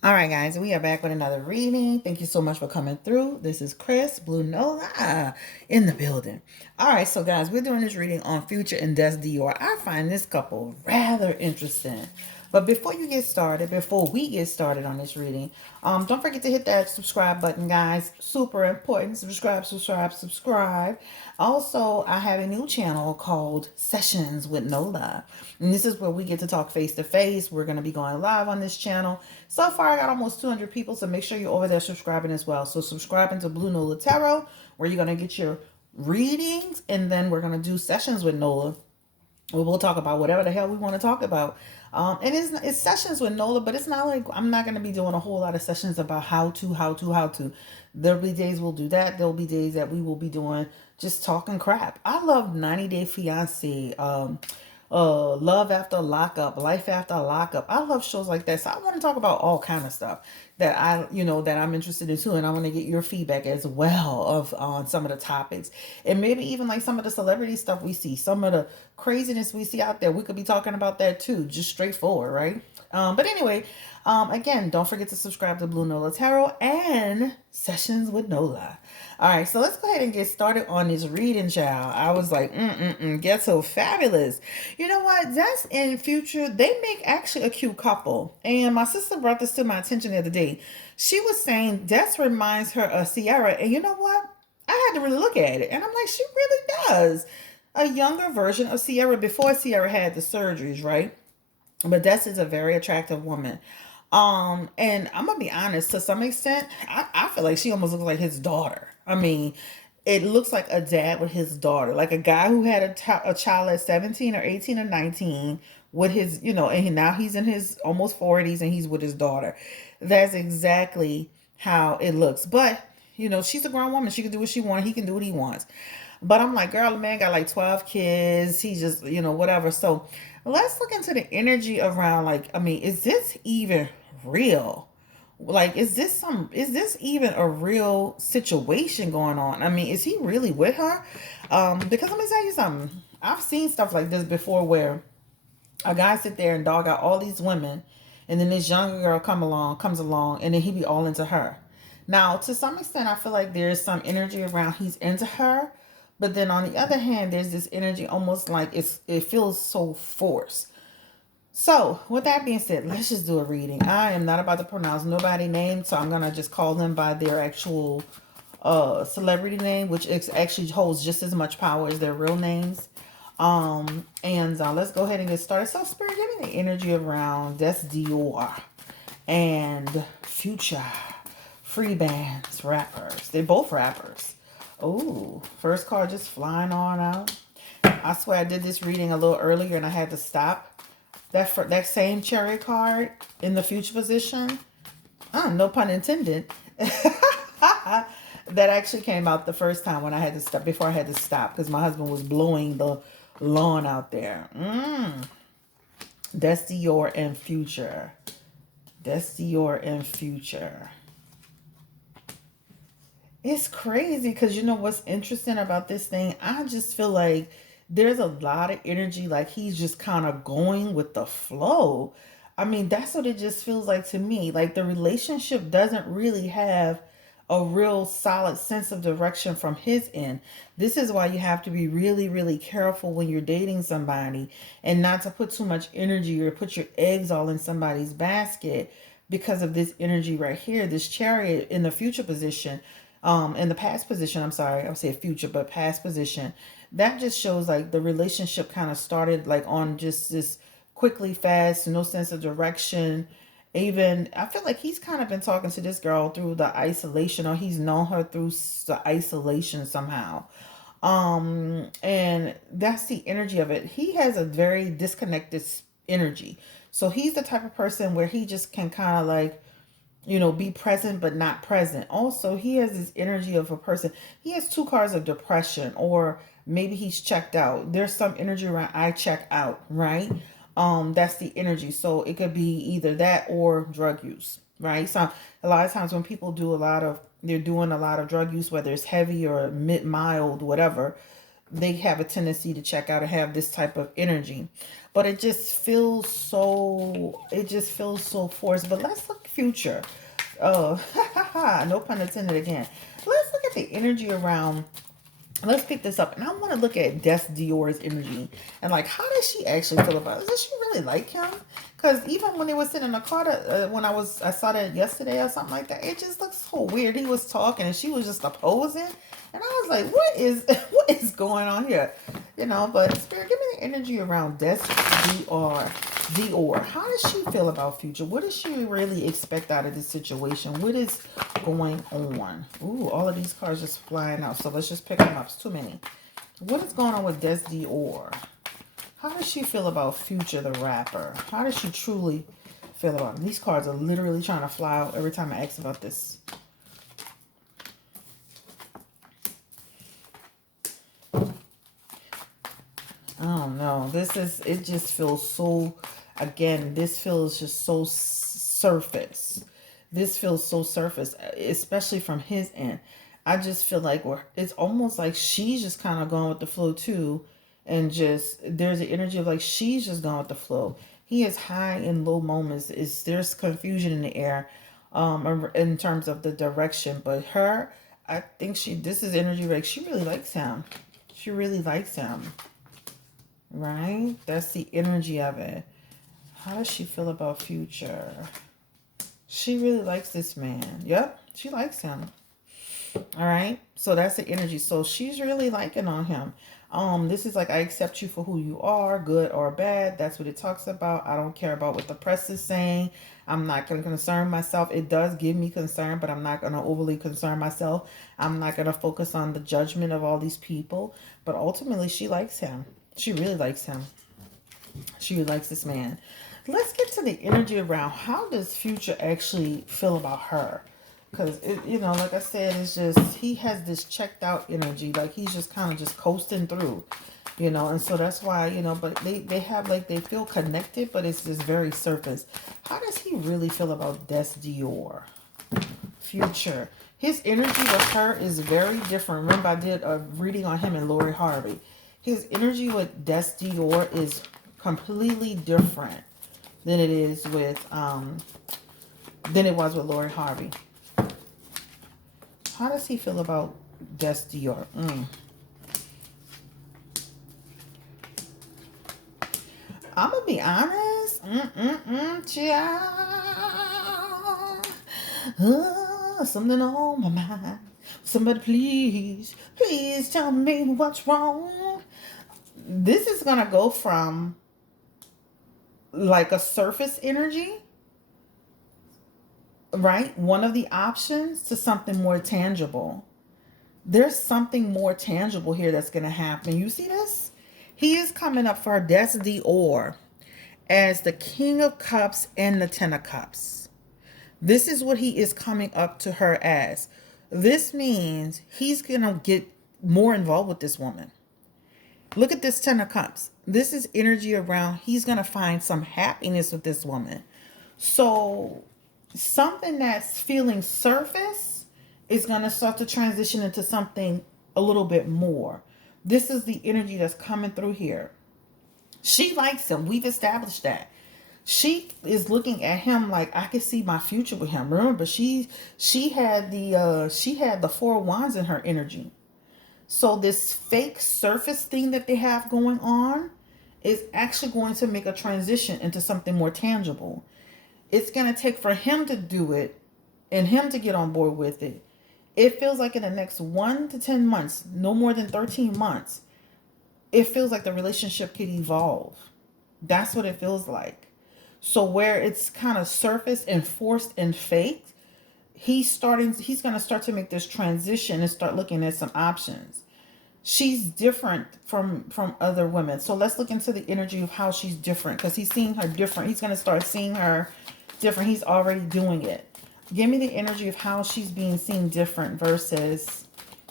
All right, guys, we are back with another reading. Thank you so much for coming through. This is Chris, Blue Nola, in the building. All right, so guys, we're doing this reading on Future and Des Dior. I find this couple rather interesting. But before we get started on this reading, don't forget to hit that subscribe button, guys. Super important. Subscribe, subscribe, subscribe. Also, I have a new channel called Sessions with Nola. And this is where we get to talk face to face. We're going to be going live on this channel. So far, I got almost 200 people, so make sure you're over there subscribing as well. So subscribing to Blue Nola Tarot, where you're going to get your readings, and then we're going to do sessions with Nola. We'll talk about whatever the hell we want to talk about. And it's sessions with Nola, but it's not like I'm not going to be doing a whole lot of sessions about how to. There'll be days we'll do that. There'll be days that we will be doing just talking crap. I love 90 Day Fiance, Love After Lockup, Life After Lockup. I love shows like that. So I want to talk about all kind of stuff that that I'm interested in too, and I want to get your feedback as well of on some of the topics, and maybe even like some of the celebrity stuff we see, some of the craziness we see out there. We could be talking about that too, just straightforward, right? But anyway, again, don't forget to subscribe to Blue Nola Tarot and Sessions with Nola. All right, so let's go ahead and get started on this reading, child. I was like, get so fabulous. You know what? That's in Future. They make actually a cute couple. And my sister brought this to my attention the other day. She was saying Des reminds her of Sierra. And you know what? I had to really look at it. And I'm like, she really does. A younger version of Sierra before Sierra had the surgeries, right? But Des is a very attractive woman. And I'm gonna be honest, to some extent, I feel like she almost looks like his daughter. I mean, it looks like a dad with his daughter, like a guy who had a child at 17 or 18 or 19 with his, and now he's in his almost 40s and he's with his daughter. That's exactly how it looks. But, she's a grown woman. She can do what she wants. He can do what he wants. But I'm like, girl, the man got like 12 kids. He just, whatever. So let's look into the energy around, like, I mean, is this even real? Like, is this even a real situation going on? I mean, is he really with her? Because let me tell you something. I've seen stuff like this before where a guy sit there and dog out all these women, and then this younger girl comes along, and then he be all into her. Now, to some extent, I feel like there's some energy around he's into her, but then on the other hand, there's this energy almost like it feels so forced. So, with that being said, let's just do a reading. I am not about to pronounce nobody's name, so I'm gonna just call them by their actual celebrity name, which actually holds just as much power as their real names. And let's go ahead and get started. So, Spirit, give me the energy around Des Dior and Future, free bands, rappers. They're both rappers. Oh, first card just flying on out. I swear I did this reading a little earlier and I had to stop. That same cherry card in the future position. No pun intended. That actually came out the first time when I had to stop, before I had to stop because my husband was blowing the lawn out there. That's Dior and Future. That's Dior and Future. It's crazy because you know what's interesting about this thing? I just feel like there's a lot of energy, like he's just kind of going with the flow. I mean, that's what it just feels like to me. Like the relationship doesn't really have a real solid sense of direction from his end. This is why you have to be really, really careful when you're dating somebody and not to put too much energy or put your eggs all in somebody's basket because of this energy right here, this chariot in the future position, in the past position, I'm sorry, I'm saying future, but past position. That just shows like the relationship kind of started like on just this quickly fast, no sense of direction. Even I feel like he's kind of been talking to this girl through the isolation, or he's known her through the isolation somehow. And that's the energy of it. He has a very disconnected energy. So he's the type of person where he just can kind of like, be present but not present. Also, he has this energy of a person. He has two cards of depression, or maybe he's checked out. There's some energy around I check out, right? That's the energy. So it could be either that or drug use, right? So a lot of times when people they're doing a lot of drug use, whether it's heavy or mid mild, whatever, they have a tendency to check out and have this type of energy. But it just feels so forced. But let's look Future. Oh, no pun intended again. Let's look at the energy around. Let's pick this up, and I want to look at Dior's energy and like how does she actually feel about it? Does she really like him? Because even when they were sitting in the car, when I saw that yesterday or something like that, it just looks so weird. He was talking and she was just opposing, and I was like, what is what is going on here? You know. But Spirit, give me the energy around Dior. How does she feel about Future? What does she really expect out of this situation? What is going on? Ooh, all of these cards just flying out. So let's just pick them up. It's too many. What is going on with Dior? How does she feel about Future the rapper? How does she truly feel about him? These cards are literally trying to fly out every time I ask about this. I don't know. It just feels so, again, this feels just so surface. This feels so surface, especially from his end. I just feel like it's almost like she's just kind of going with the flow too. And just, there's the energy of like, she's just going with the flow. He is high and low moments. There's confusion in the air, in terms of the direction. But her, I think this is energy like she really likes him. She really likes him. Right? That's the energy of it. How does she feel about Future? She really likes this man. Yep, she likes him. All right. So that's the energy. So she's really liking on him. This is like, I accept you for who you are, good or bad. That's what it talks about. I don't care about what the press is saying. I'm not going to concern myself. It does give me concern, but I'm not going to overly concern myself. I'm not going to focus on the judgment of all these people. But ultimately, she likes him. She really likes him. She really likes this man. Let's get to the energy around how does Future actually feel about her? Because, like I said, it's just, he has this checked out energy. Like, he's just kind of just coasting through, And so that's why, but they have, like, they feel connected, but it's just very surface. How does he really feel about Dior? Future. His energy with her is very different. Remember, I did a reading on him and Lori Harvey. His energy with Dior is completely different than it is with, than it was with Lori Harvey. How does he feel about Dior? I'm gonna be honest. Child. Something on my mind. Somebody please tell me what's wrong. This is gonna go from like a surface energy, right? One of the options to something more tangible. There's something more tangible here that's going to happen. You see this? He is coming up for Dior as the King of Cups and the Ten of Cups. This is what he is coming up to her as. This means he's going to get more involved with this woman. Look at this Ten of Cups. This is energy around he's going to find some happiness with this woman. So something that's feeling surface is going to start to transition into something a little bit more. This is the energy that's coming through here. She likes him. We've established that. She is looking at him like, I can see my future with him. Remember, she had the Four of Wands in her energy. So this fake surface thing that they have going on is actually going to make a transition into something more tangible. It's going to take for him to do it and him to get on board with it. It feels like in the next 1 to 10 months, no more than 13 months, it feels like the relationship could evolve. That's what it feels like. So where it's kind of surface and forced and faked, he's going to start to make this transition and start looking at some options. She's different from other women. So let's look into the energy of how she's different, because he's seeing her different. He's going to start seeing her different. He's already doing it. Give me the energy of how she's being seen different versus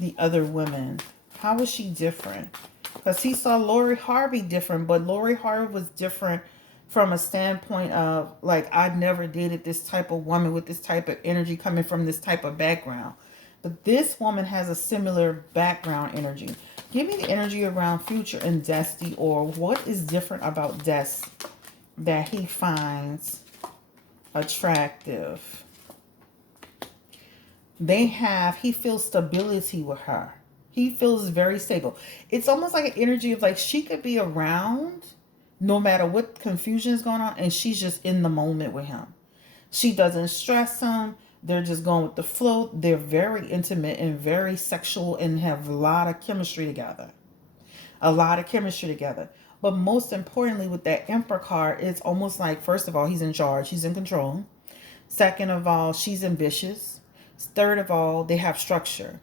the other women. How is she different? Because he saw Lori Harvey different, but Lori Harvey was different from a standpoint of, like, I've never dated this type of woman with this type of energy coming from this type of background. But this woman has a similar background energy. Give me the energy around Future and Dior. What is different about Des that he finds attractive. He feels stability with her. He feels very stable. It's almost like an energy of like she could be around no matter what confusion is going on, and she's just in the moment with him. She doesn't stress him. They're just going with the flow. They're very intimate and very sexual and have a lot of chemistry together. A lot of chemistry together. But most importantly, with that Emperor card, it's almost like, first of all, he's in charge, he's in control. Second of all, she's ambitious. Third of all, they have structure.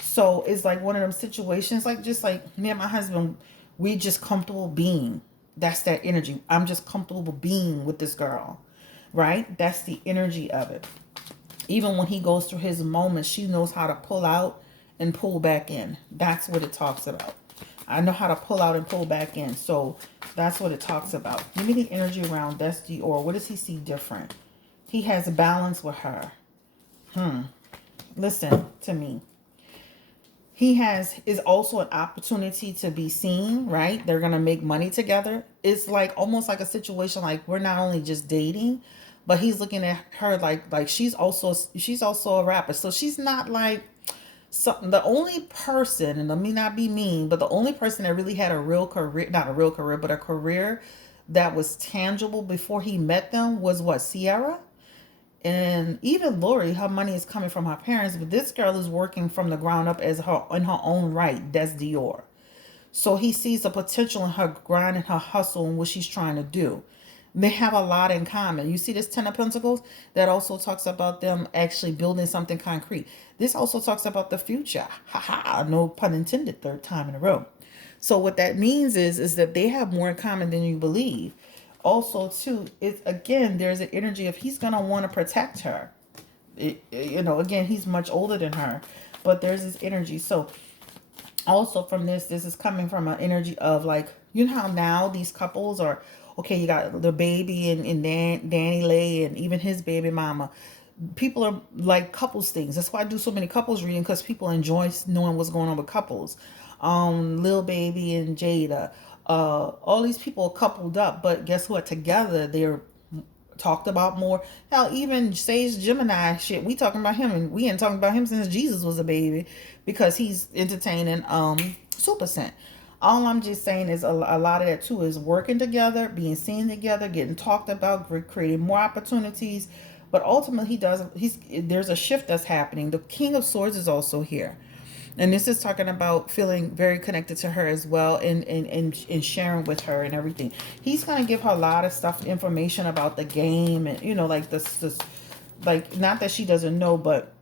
So it's like one of them situations, like just like me and my husband, we just comfortable being. That's that energy. I'm just comfortable being with this girl, right? That's the energy of it. Even when he goes through his moments, she knows how to pull out and pull back in. That's what it talks about. I know how to pull out and pull back in. So that's what it talks about. Give me the energy around that's Dior. What does he see different? He has balance with her. Listen to me. Is also an opportunity to be seen, right? They're gonna make money together. It's like almost like a situation like we're not only just dating, but he's looking at her like she's also a rapper. So she's not like the only person, and let me not be mean, but the only person that really had a real career, not a real career, but a career that was tangible before he met them was what, Sierra? And even Lori, her money is coming from her parents, but this girl is working from the ground up as her in her own right. That's Dior. So he sees the potential in her grind and her hustle and what she's trying to do. They have a lot in common. You see this Ten of Pentacles? That also talks about them actually building something concrete. This also talks about the future. Ha ha, no pun intended, third time in a row. So what that means is that they have more in common than you believe. Also, too, it's again, there's an energy of he's gonna want to protect her. Again, he's much older than her, but there's this energy. So also from this is coming from an energy of like, you know how now these couples are, okay, you got the baby and Danny Lay and even his baby mama. People are like couples things. That's why I do so many couples reading, because people enjoy knowing what's going on with couples. Lil Baby and Jada, all these people are coupled up, but guess what? Together they're talked about more. Hell, even Sage Gemini shit, we talking about him, and we ain't talking about him since Jesus was a baby, because he's entertaining Super Scent. All I'm just saying is a lot of that too is working together, being seen together, getting talked about, creating more opportunities. But ultimately, there's a shift that's happening. The King of Swords is also here. And this is talking about feeling very connected to her as well, and sharing with her and everything. He's going to give her a lot of stuff, information about the game, and, like this, like, not that she doesn't know, but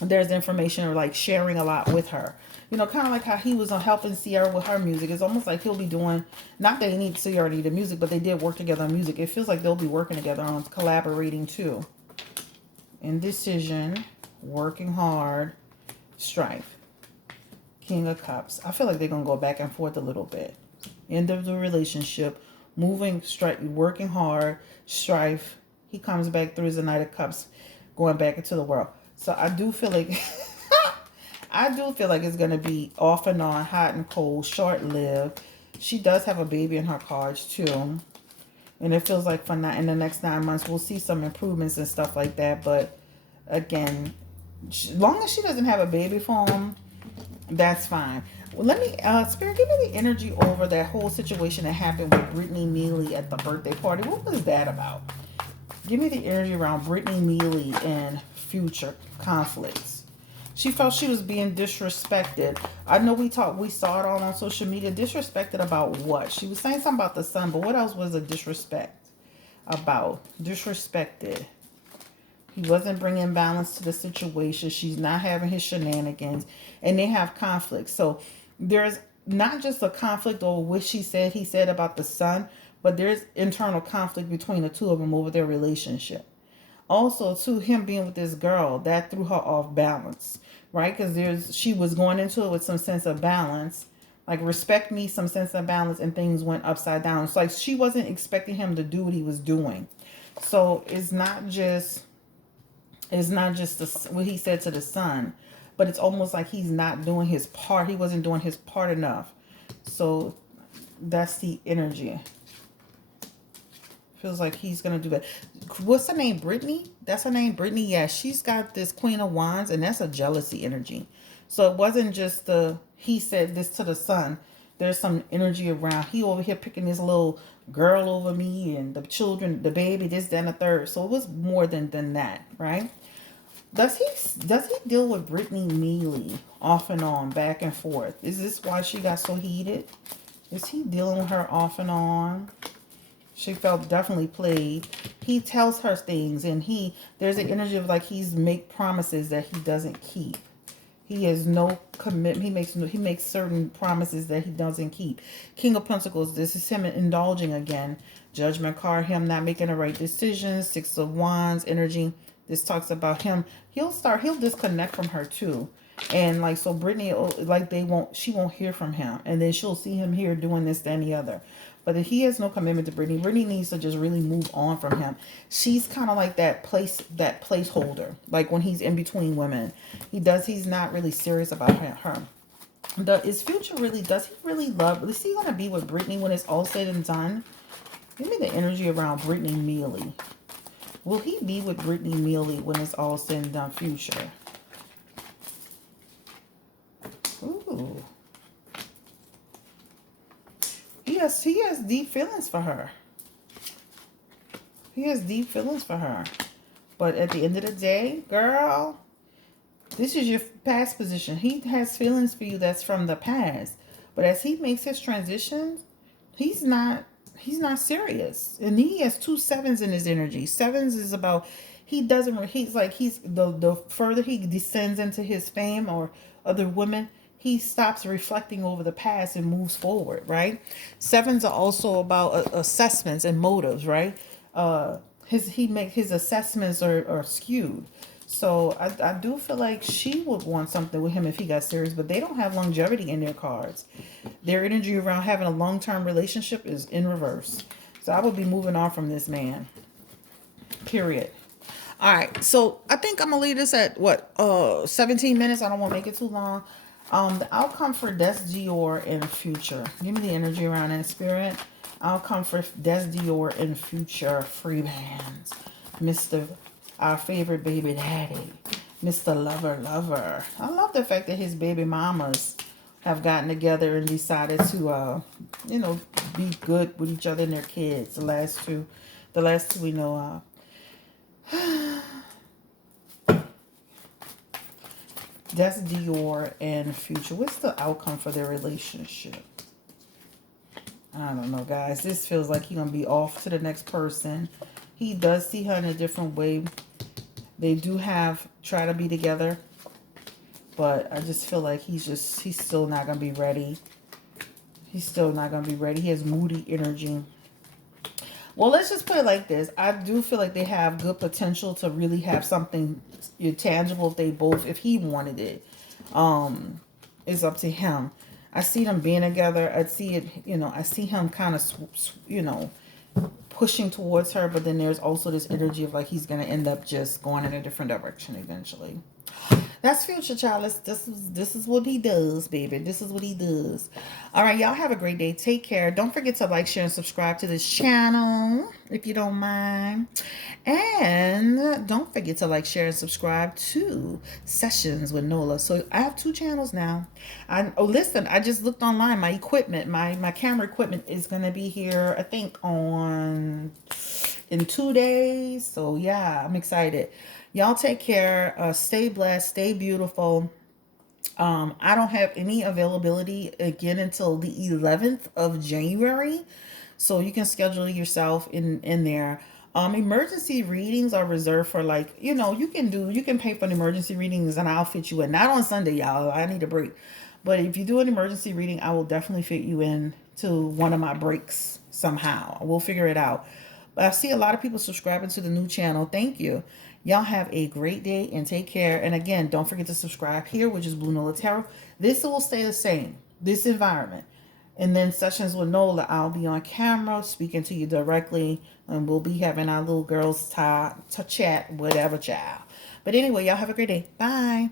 there's information or like sharing a lot with her. Kind of like how he was helping Sierra with her music. It's almost like he'll be doing, not that he needs Sierra to do the music, but they did work together on music. It feels like they'll be working together on collaborating too. Indecision, working hard, strife. King of Cups. I feel like they're going to go back and forth a little bit. End of the relationship. Moving, strife, working hard, strife. He comes back through the Knight of Cups, going back into the world. So I do feel like it's going to be off and on, hot and cold, short-lived. She does have a baby in her cards too. And it feels like in the next 9 months, we'll see some improvements and stuff like that. But again, as long as she doesn't have a baby for him, that's fine. Well, let me, Spirit, give me the energy over that whole situation that happened with Brittany Mealy at the birthday party. What was that about? Give me the energy around Brittany Mealy and future conflicts. She felt she was being disrespected. I know we saw it all on social media. Disrespected about what? She was saying something about the sun, but what else was a disrespect about? Disrespected. He wasn't bringing balance to the situation. She's not having his shenanigans. And they have conflict. So there's not just a conflict over what he said about the son, but there's internal conflict between the two of them over their relationship. Also, too, him being with this girl, that threw her off balance, right? Because she was going into it with some sense of balance, like respect me, some sense of balance, and things went upside down. It's like she wasn't expecting him to do what he was doing. So it's not just what he said to the son, but it's almost like he's not doing his part. He wasn't doing his part enough. So that's the energy. Feels like he's gonna do that. What's her name? Brittany? That's her name, Brittany. Yeah, she's got this Queen of Wands, and that's a jealousy energy. So it wasn't just the he said this to the son. There's some energy around. He over here picking this little girl over me and the children, the baby, this, that, and the third. So it was more than that, right? Does he deal with Brittany Neely off and on, back and forth? Is this why she got so heated? Is he dealing with her off and on? She felt definitely played. He tells her things, and there's an energy of like he's make promises that he doesn't keep. He has no commitment. He makes certain promises that he doesn't keep. King of Pentacles. This is him indulging again. Judgment card. Him not making the right decisions. Six of Wands energy. This talks about him. He'll disconnect from her too. And like, so Brittany, like she won't hear from him. And then she'll see him here doing this, that, and the other. But if he has no commitment to Brittany, Brittany needs to just really move on from him. She's kind of like that placeholder. Like when he's in between women. He's not really serious about her. Does he really love, is he going to be with Brittany when it's all said and done? Give me the energy around Brittany Mealy. Will he be with Brittany Mealy when it's all said and done, future? Ooh. He has deep feelings for her. He has deep feelings for her. But at the end of the day, girl, this is your past position. He has feelings for you that's from the past. But as he makes his transitions, he's not serious. And he has 2 sevens in his energy. Sevens is about, the further he descends into his fame or other women, he stops reflecting over the past and moves forward, right? Sevens are also about assessments and motives, right? His assessments are skewed. So I do feel like she would want something with him if he got serious, but they don't have longevity in their cards. Their energy around having a long-term relationship is in reverse. So I would be moving on from this man. Period. All right. So I think I'm going to leave this at, 17 minutes. I don't want to make it too long. The outcome for Des Dior in future. Give me the energy around that, spirit. Outcome for Des Dior in future. Free bands. Our favorite baby daddy. Mr. Lover. I love the fact that his baby mamas have gotten together and decided to, be good with each other and their kids. The last two we know of. That's Dior and future. What's the outcome for their relationship? I don't know, guys. This feels like he's going to be off to the next person. He does see her in a different way. They do try to be together. But I just feel like he's still not going to be ready. He's still not going to be ready. He has moody energy. Well, let's just put it like this. I do feel like they have good potential to really have something tangible if he wanted it. It's up to him. I see them being together. I see it, I see him kind of, pushing towards her. But then there's also this energy of like he's going to end up just going in a different direction eventually. That's future, child. This is what he does, baby. This is what he does. All right, y'all have a great day. Take care. Don't forget to like, share, and subscribe to this channel if you don't mind. And don't forget to like, share, and subscribe to Sessions with Nola. So I have 2 channels now. Listen, I just looked online. My equipment, my camera equipment is going to be here, I think, in 2 days. So yeah, I'm excited. Y'all take care. Stay blessed. Stay beautiful. I don't have any availability again until the 11th of January. So you can schedule yourself in there. Emergency readings are reserved for you can pay for an emergency readings and I'll fit you in. Not on Sunday, y'all. I need a break. But if you do an emergency reading, I will definitely fit you in to one of my breaks somehow. We'll figure it out. But I see a lot of people subscribing to the new channel. Thank you. Y'all have a great day and take care. And again, don't forget to subscribe here, which is Blue Nola Tarot. This will stay the same, this environment. And then Sessions with Nola, I'll be on camera speaking to you directly. And we'll be having our little girls to chat, whatever, child. But anyway, y'all have a great day. Bye.